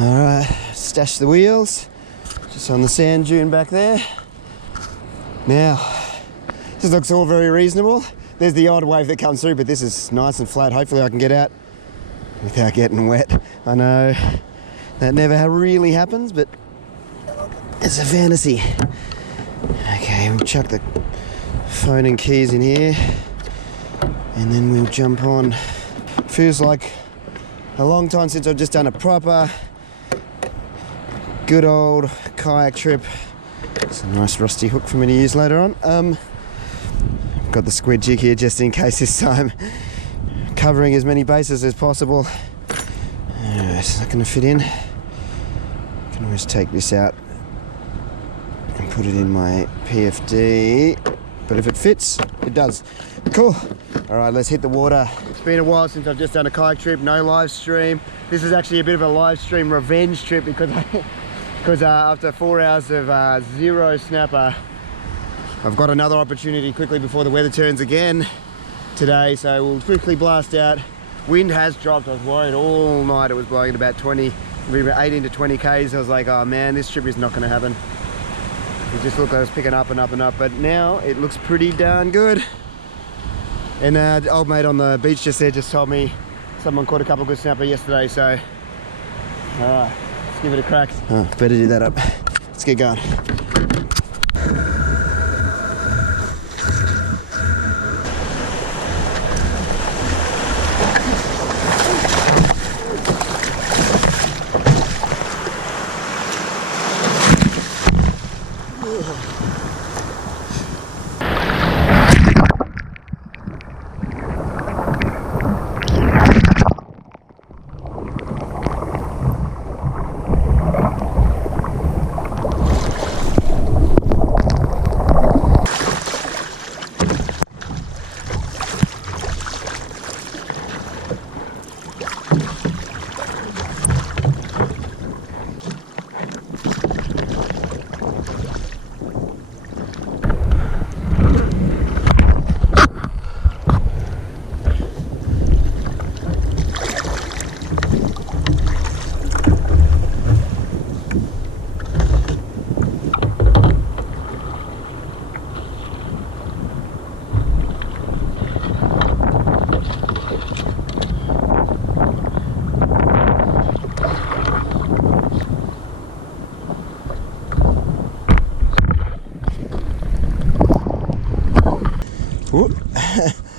Alright, stash the wheels just on the sand dune back there. Now, this looks all very reasonable. There's the odd wave that comes through, but this is nice and flat. Hopefully I can get out without getting wet. I know that never really happens, but it's a fantasy. Okay, we'll chuck the phone and keys in here, and then we'll jump on. Feels like a long time since I've just done a proper good old kayak trip. It's a nice rusty hook for me to use later on. Got the squid jig here just in case this time, covering as many bases as possible. It's not going to fit in. I can always take this out and put it in my PFD, but if it fits, it does. Cool. All right, let's hit the water. It's been a while since I've just done a kayak trip, no live stream. This is actually a bit of a live stream revenge trip because after 4 hours of zero snapper, I've got another opportunity quickly before the weather turns again today, so we'll quickly blast out. Wind has dropped. I was worried all night it was blowing at about 18 to 20 Ks. I was like, oh man, this trip is not going to happen. It just looked like it was picking up and up and up, but now it looks pretty darn good. And the old mate on the beach just there just told me someone caught a couple of good snapper yesterday, so alright, let's give it a crack. Oh, better do that up. Let's get going.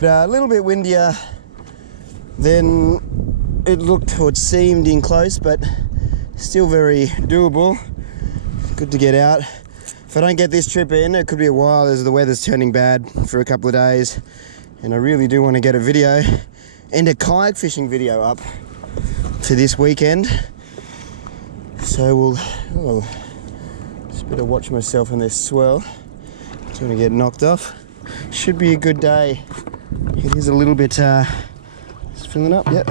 A little bit windier than it looked or it seemed in close, but still very doable. Good to get out. If I don't get this trip in, it could be a while as the weather's turning bad for a couple of days, and I really do want to get a video and a kayak fishing video up for this weekend. So we'll just better watch myself in this swell. Don't want to get knocked off. Should be a good day. It is a little bit it's filling up, yep.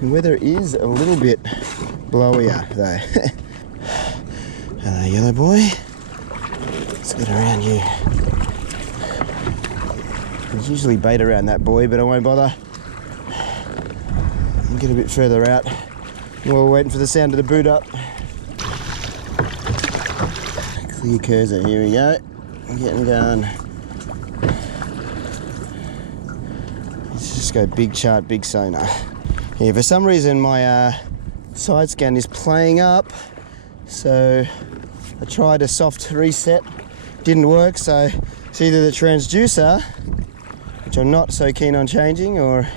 The weather is a little bit blowier though. Hello, yellow boy. Let's get around you. There's usually bait around that buoy, but I won't bother. I'll get a bit further out while we're waiting for the sound of the boot up. Clear cursor, here we go. I'm getting going. Let's just go big chart, big sonar. Yeah, for some reason my side scan is playing up, so I tried a soft reset, didn't work, so it's either the transducer, which I'm not so keen on changing, or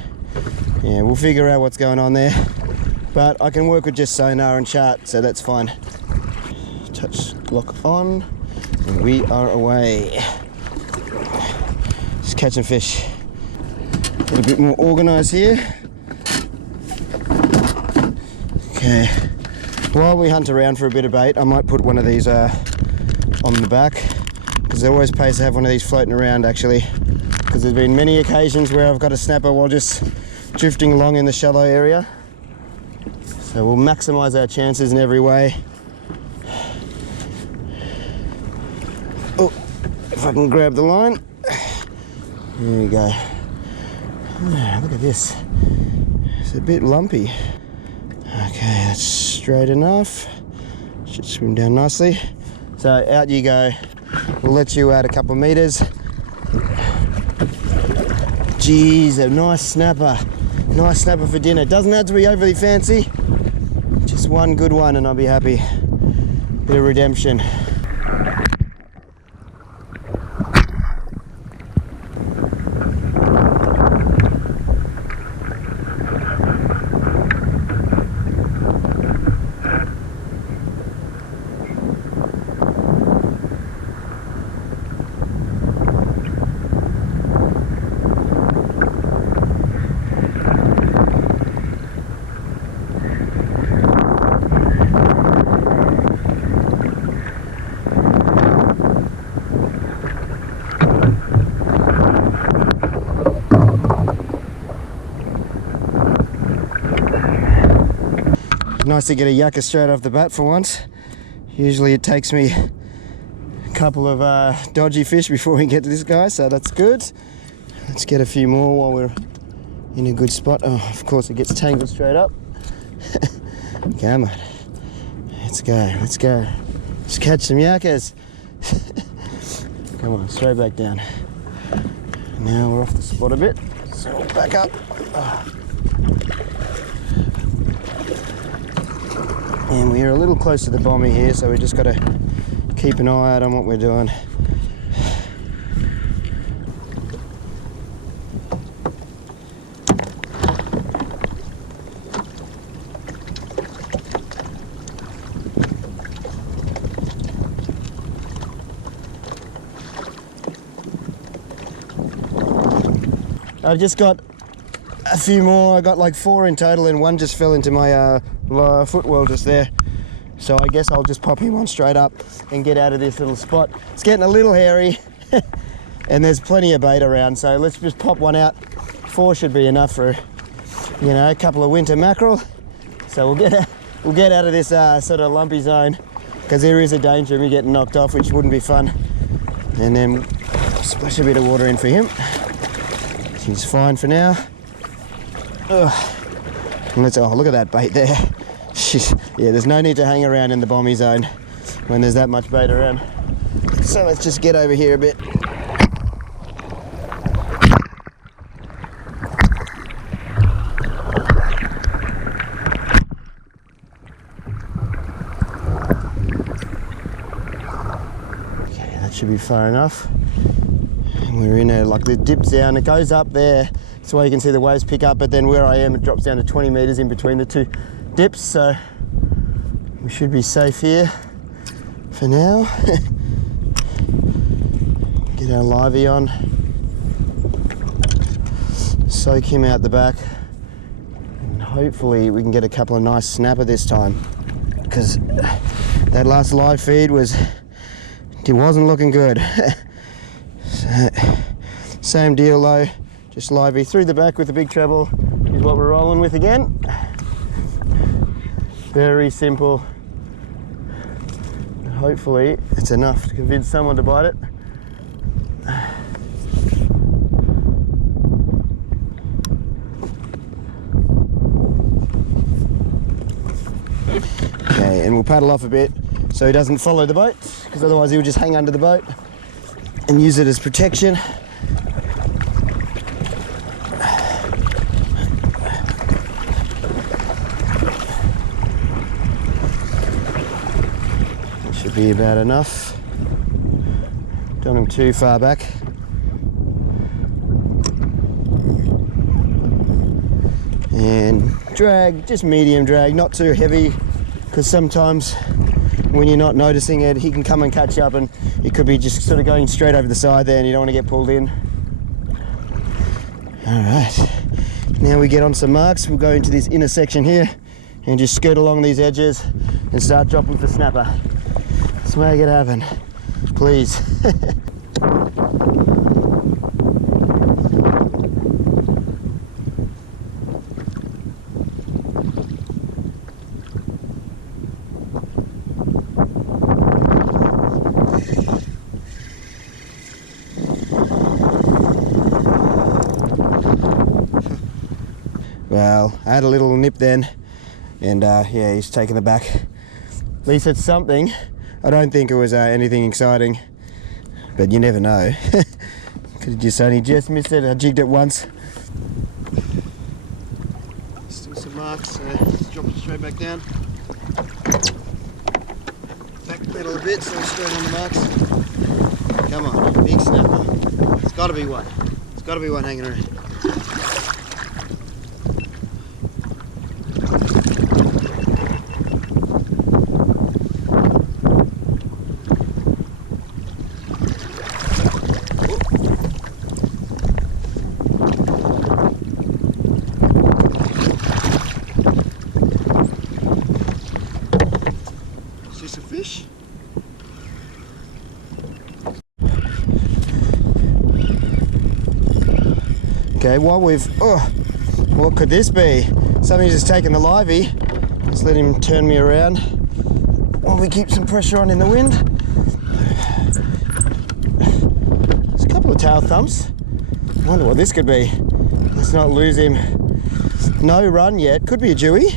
yeah, we'll figure out what's going on there. But I can work with just sonar and chart, so that's fine. Touch lock on. And we are away. Just catching fish. A little bit more organised here. Okay. While we hunt around for a bit of bait, I might put one of these on the back, because it always pays to have one of these floating around actually, because there's been many occasions where I've got a snapper while just drifting along in the shallow area. So we'll maximise our chances in every way. Oh, if I can grab the line. There we go. Look at this. It's a bit lumpy. Okay, that's straight enough. Should swim down nicely. So out you go. We'll let you out a couple of metres. Geez, a nice snapper. Nice snapper for dinner. Doesn't have to be overly fancy. Just one good one and I'll be happy. Bit of redemption. Nice to get a yucca straight off the bat for once. Usually it takes me a couple of dodgy fish before we get to this guy, so that's good. Let's get a few more while we're in a good spot. Oh, of course it gets tangled straight up. Come on. Let's go, let's go. Let's catch some yuccas. Come on, straight back down. Now we're off the spot a bit, so we'll back up. Oh. And we're a little close to the bommy here, so we just got to keep an eye out on what we're doing. I've just got a few more. I got like 4 in total, and one just fell into my footwell just there. So I guess I'll just pop him on straight up and get out of this little spot. It's getting a little hairy and there's plenty of bait around, so let's just pop one out. 4 should be enough for, you know, a couple of winter mackerel. So we'll get out of this sort of lumpy zone, because there is a danger of me getting knocked off, which wouldn't be fun. And then splash a bit of water in for him. He's fine for now. Ugh. And let's, oh, look at that bait there. Yeah, there's no need to hang around in the bommy zone when there's that much bait around. So let's just get over here a bit. Okay, that should be far enough. And we're in a, like, the dips down, it goes up there. That's why you can see the waves pick up, but then where I am, it drops down to 20 metres in between the two dips, so we should be safe here for now. Get our livey on, soak him out the back, and hopefully we can get a couple of nice snapper this time, because that last live feed wasn't looking good. So, same deal though, just livey through the back with the big treble is what we're rolling with again. Very simple. Hopefully it's enough to convince someone to bite it. Okay, and we'll paddle off a bit so he doesn't follow the boat, because otherwise he'll just hang under the boat and use it as protection. Should be about enough. Don't want him too far back. And drag, just medium drag, not too heavy, because sometimes when you're not noticing it, he can come and catch up, and it could be just sort of going straight over the side there and you don't want to get pulled in. Alright, now we get on some marks. We'll go into this inner section here and just skirt along these edges and start dropping for snapper. Let's make it happen, please. Well, I had a little nip then, and yeah, he's taken the back. At least it's something. I don't think it was anything exciting, but you never know. Could have just only just missed it. I jigged it once. Still some marks, so let's drop it straight back down. Back pedal a bit, so straight on the marks. Come on, big snapper. It's got to be one. It's got to be one hanging around. Fish. Okay, what could this be? Something's just taken the livey. Let's let him turn me around while we keep some pressure on in the wind. There's a couple of tail thumps. I wonder what this could be. Let's not lose him. No run yet. Could be a dewie.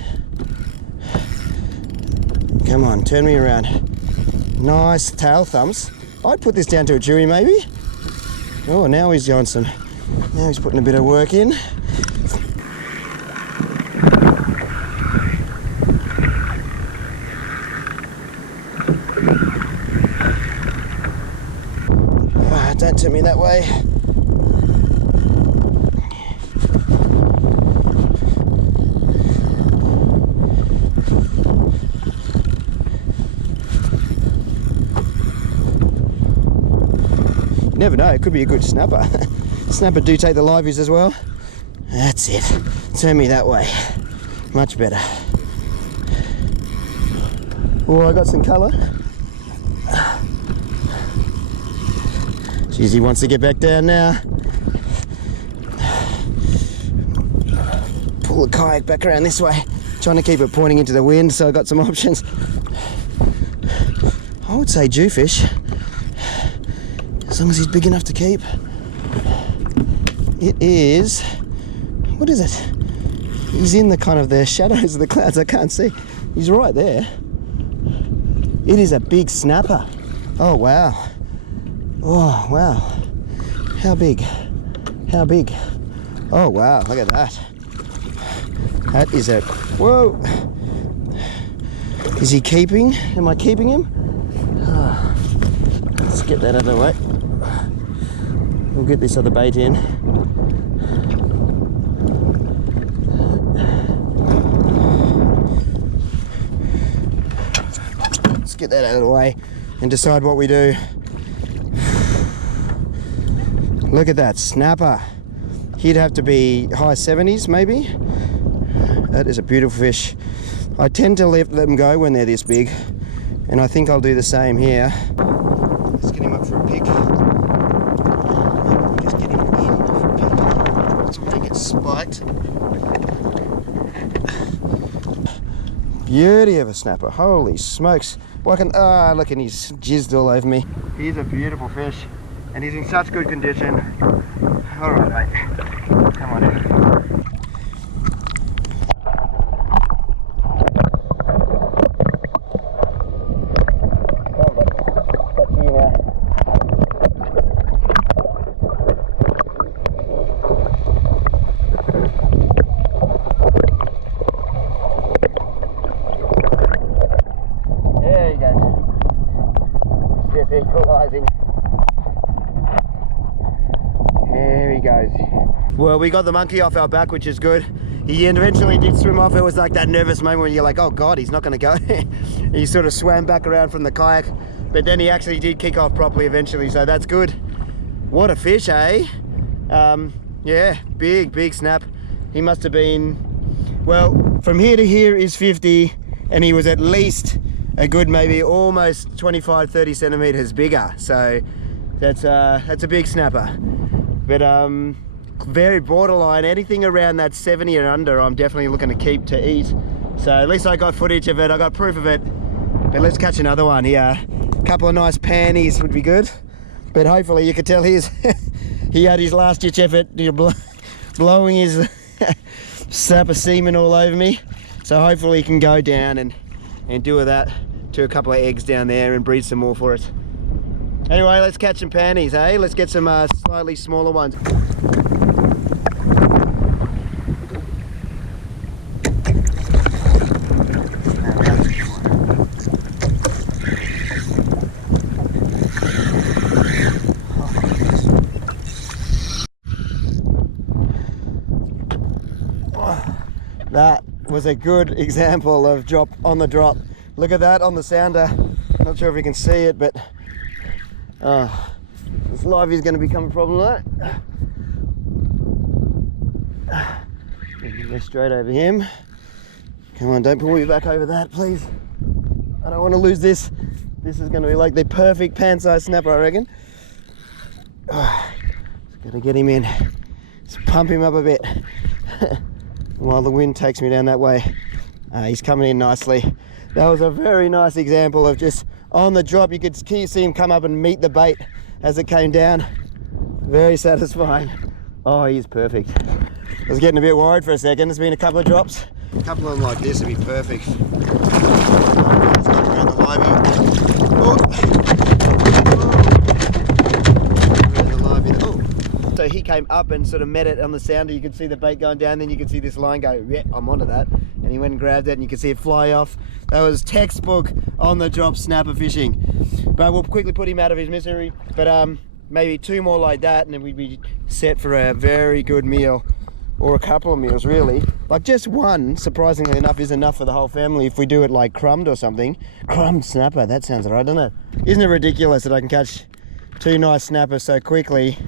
Come on, turn me around. Nice tail thumbs. I'd put this down to a dewie maybe. Oh, now he's Johnson. Now he's putting a bit of work in. Don't turn me that way. You never know, it could be a good snapper. Snapper do take the liveys as well. That's it. Turn me that way. Much better. Oh, I got some colour. Jeez, he wants to get back down now. Pull the kayak back around this way. Trying to keep it pointing into the wind, so I got some options. I would say jewfish. As long as he's big enough to keep. It is, what is it? He's in the kind of the shadows of the clouds, I can't see. He's right there. It is a big snapper. Oh wow. Oh wow. How big? How big? Oh wow, look at that. That is a, whoa. Is he keeping? Am I keeping him? Oh, let's get that out of the way. We'll get this other bait in. Let's get that out of the way and decide what we do. Look at that snapper. He'd have to be high 70s maybe. That is a beautiful fish. I tend to let them go when they're this big, and I think I'll do the same here. Let's get him up for a pick. Just get him in for a pick. So we don't get spiked. Beauty of a snapper. Holy smokes. Look, look, and he's jizzed all over me. He's a beautiful fish, and he's in such good condition. All right, mate. Come on in. Equalising. There he goes. Well, we got the monkey off our back, which is good. he eventually did swim off. It was like that nervous moment when you're like, oh God, he's not going to go. He sort of swam back around from the kayak, but then he actually did kick off properly eventually, so that's good. What a fish, eh? Yeah, big snap. He must have been, well, from here to here is 50, and he was at least a good maybe almost 25-30 centimeters bigger, so that's a big snapper. But very borderline. Anything around that 70 and under I'm definitely looking to keep to eat, so at least I got footage of it, I got proof of it. But let's catch another one here. A couple of nice panties would be good, but hopefully you could tell he had his last ditch effort, blowing his sap of semen all over me, so hopefully he can go down and do that to a couple of eggs down there and breed some more for us. Anyway, let's catch some panties, eh? Let's get some slightly smaller ones. That was a good example of drop on the drop. Look at that on the sounder. Not sure if you can see it, but this livey is going to become a problem, right? Go straight over him. Come on, don't pull me back over that, please. I don't want to lose this. This is going to be like the perfect pan-sized snapper, I reckon. Just got to get him in. Just pump him up a bit. While the wind takes me down that way. He's coming in nicely. That was a very nice example of just on the drop. You could see him come up and meet the bait as it came down. Very satisfying. Oh, he's perfect. I was getting a bit worried for a second. There's been a couple of drops. A couple of them like this would be perfect. Let's get around the livey. So he came up and sort of met it on the sounder. You could see the bait going down, then you could see this line go, yeah, I'm onto that. And he went and grabbed it, and you could see it fly off. That was textbook on the drop snapper fishing. But we'll quickly put him out of his misery. But maybe two more like that, and then we'd be set for a very good meal, or a couple of meals really. Like just one, surprisingly enough, is enough for the whole family if we do it like crumbed or something. Crumbed snapper, that sounds right, doesn't it? Isn't it ridiculous that I can catch two nice snappers so quickly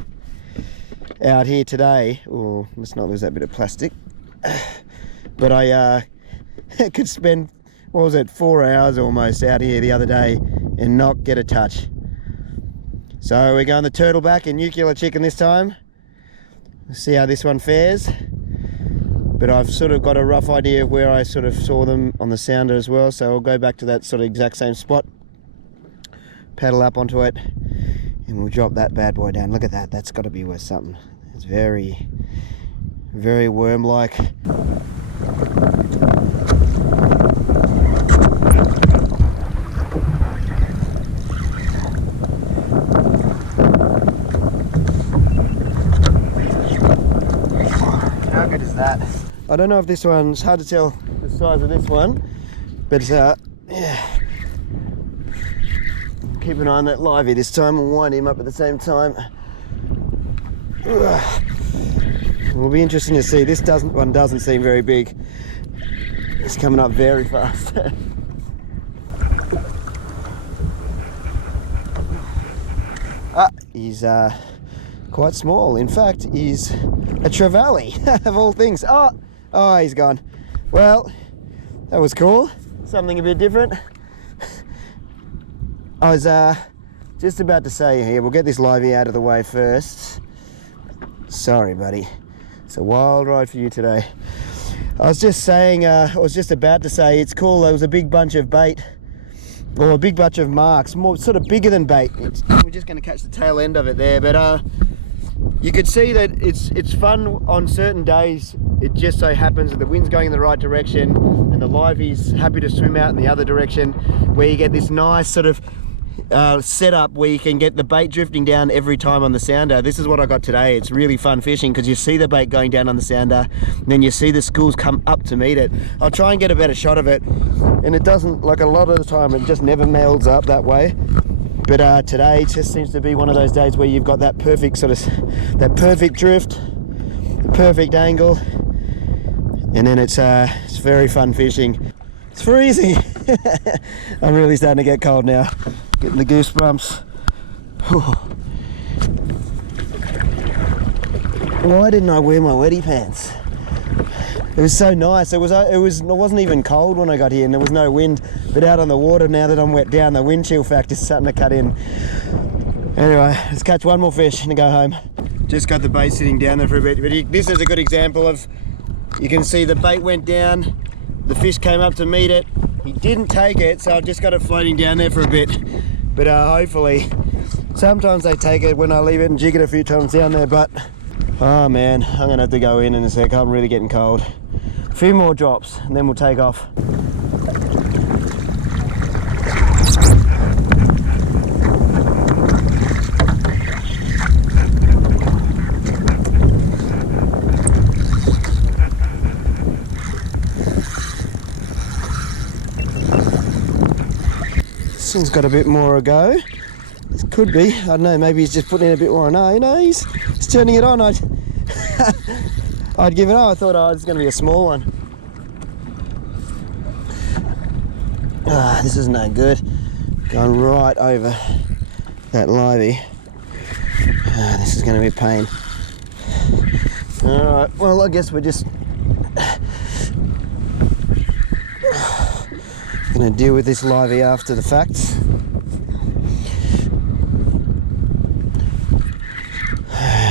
out here today? Oh, let's not lose that bit of plastic. But I could spend, what was it, 4 hours almost out here the other day and not get a touch. So we're going the turtleback and nuclear chicken this time. Let's see how this one fares. But I've sort of got a rough idea of where I sort of saw them on the sounder as well, so I'll go back to that sort of exact same spot, paddle up onto it, and we'll drop that bad boy down. Look at that, that's got to be worth something. It's very, very worm-like. How good is that? I don't know if this one's hard to tell the size of this one, but yeah. Keep an eye on that livey this time and wind him up at the same time. It will be interesting to see. This one doesn't seem very big. It's coming up very fast. He's quite small. In fact, he's a trevally of all things. Oh, he's gone. Well, that was cool. Something a bit different. I was just about to say here, we'll get this livey out of the way first. Sorry, buddy. It's a wild ride for you today. I was just saying, I was just about to say, it's cool. There was a big bunch of bait, or a big bunch of marks, more sort of bigger than bait. We're just going to catch the tail end of it there, but you could see that it's fun on certain days. It just so happens that the wind's going in the right direction and the livey's happy to swim out in the other direction, where you get this nice sort of setup where you can get the bait drifting down every time on the sounder. This is what I got today. It's really fun fishing because you see the bait going down on the sounder, and then you see the schools come up to meet it. I'll try and get a better shot of it, and it doesn't, like a lot of the time, it just never melds up that way. But today just seems to be one of those days where you've got that perfect sort of, that perfect drift, the perfect angle, and then it's very fun fishing. It's freezing. I'm really starting to get cold now. Getting the goosebumps. Why didn't I wear my wetty pants? It was so nice. It wasn't even cold when I got here, and there was no wind. But out on the water, now that I'm wet down, the wind chill factor is starting to cut in. Anyway, let's catch one more fish and go home. Just got the bait sitting down there for a bit. But this is a good example of, you can see the bait went down, the fish came up to meet it. He didn't take it, so I've just got it floating down there for a bit. But hopefully, sometimes they take it when I leave it and jig it a few times down there. But oh man, I'm gonna have to go in a sec. I'm really getting cold. A few more drops and then we'll take off. This one's got a bit more a go. This could be, I don't know, maybe he's just putting in a bit more. No, he's turning it on. I'd give it up. I thought, oh, it's going to be a small one. This is no good. Going right over that livey. This is going to be a pain. Alright, well, I guess we're just going to deal with this livey after the fact.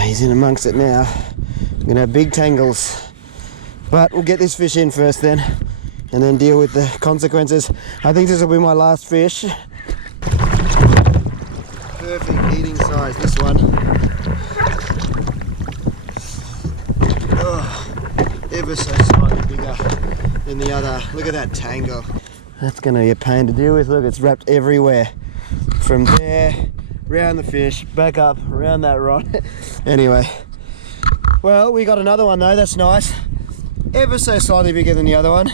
He's in amongst it now. I'm gonna have big tangles, but we'll get this fish in first then, and then deal with the consequences. I think this will be my last fish. Perfect eating size, this one. Oh, ever so slightly bigger than the other. Look at that tangle. That's gonna be a pain to deal with. Look, it's wrapped everywhere. From there, round the fish, back up, around that rod. Anyway, well, we got another one though, that's nice. Ever so slightly bigger than the other one.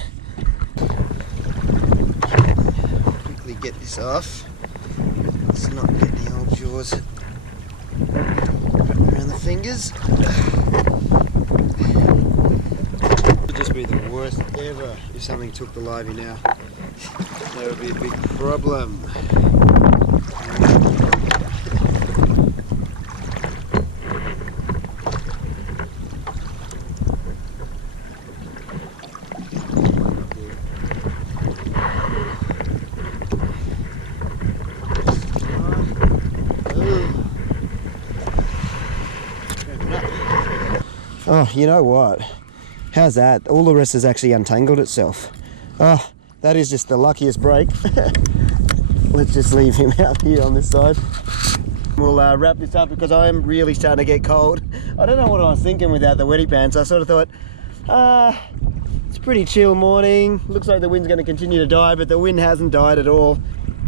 Quickly get this off. Let's not get the old jaws around the fingers. It would just be the worst ever if something took the livey now. That would be a big problem. Oh, you know what? How's that? All the rest has actually untangled itself. Oh, that is just the luckiest break. Let's just leave him out here on this side. We'll wrap this up because I am really starting to get cold. I don't know what I was thinking without the wetty pants. I sort of thought, it's a pretty chill morning. Looks like the wind's going to continue to die, but the wind hasn't died at all.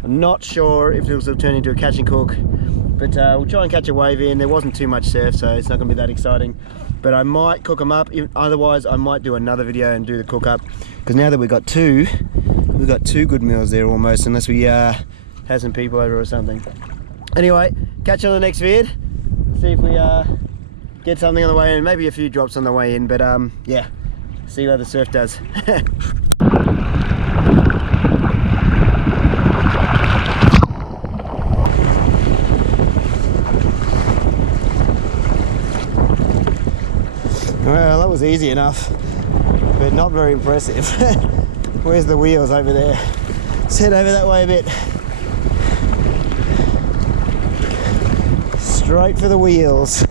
I'm not sure if it'll still turn into a catch and cook, but we'll try and catch a wave in. There wasn't too much surf, so it's not going to be that exciting. But I might cook them up. Otherwise, I might do another video and do the cook up. Because now that we've got two good meals there almost, unless we have some people over or something. Anyway, catch you on the next vid. See if we get something on the way in, maybe a few drops on the way in. But yeah, see what the surf does. Well, that was easy enough, but not very impressive. Where's the wheels? Over there. Let's head over that way a bit. Straight for the wheels.